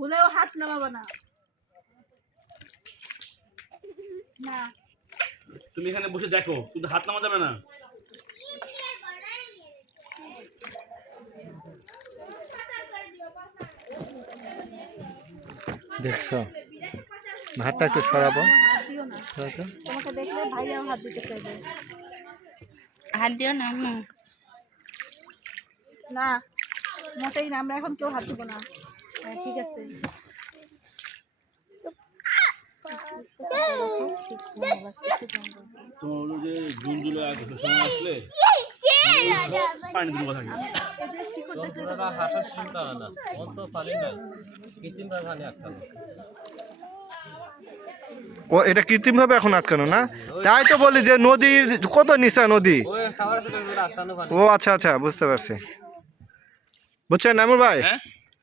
ভুলেও হাত নামাবো না। না তুমি এখানে বসে দেখো, কিন্তু হাত নামা যাবে না। দেখছো হাতটা একটু সরাবো। তোমাকে দেখলে ভাইয়াও হাত দিতে চাইবে। হাত দিও না আম্মু। না মোটেই না, আমরা এখন কেউ হাত দিব না। হ্যাঁ ঠিক আছে। তোমার হলো যে জুন জুলাই সময় আসলে পানি দিব থাকে। হাঁটার চিন্তা না, অত পারি না, কৃত্রিমরা খালি আটকানো। ও এটা কৃত্রিম ভাবে এখন আটকানো না? তাই তো বলি যে নদীর কত নিচা নদী। ওই খাবার সাথে আটকানো পানি। ও আচ্ছা আচ্ছা, বুঝতে পারছি। বুঝছেন নামুর ভাই, হ্যাঁ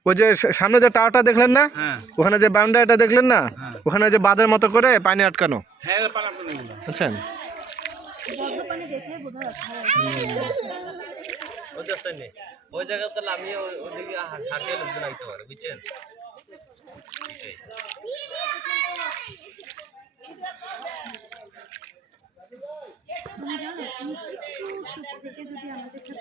ওই যে সামনে যে টাওয়ারটা দেখলেন না, হ্যাঁ ওখানে যে বাউন্ডারিটা দেখলেন না, ওখানে যে বাঁধের মতো করে পানি আটকানো, হ্যাঁ পানি আটকানো এগুলো। বুঝছেন? পানি দেখলে বোঝা যাচ্ছে। ওই যাচ্ছে নে, ওই জায়গাতে নামিয়ে ওইদিকে হাঁটিয়ে লোকজন আইতে পারে, বুঝছেন?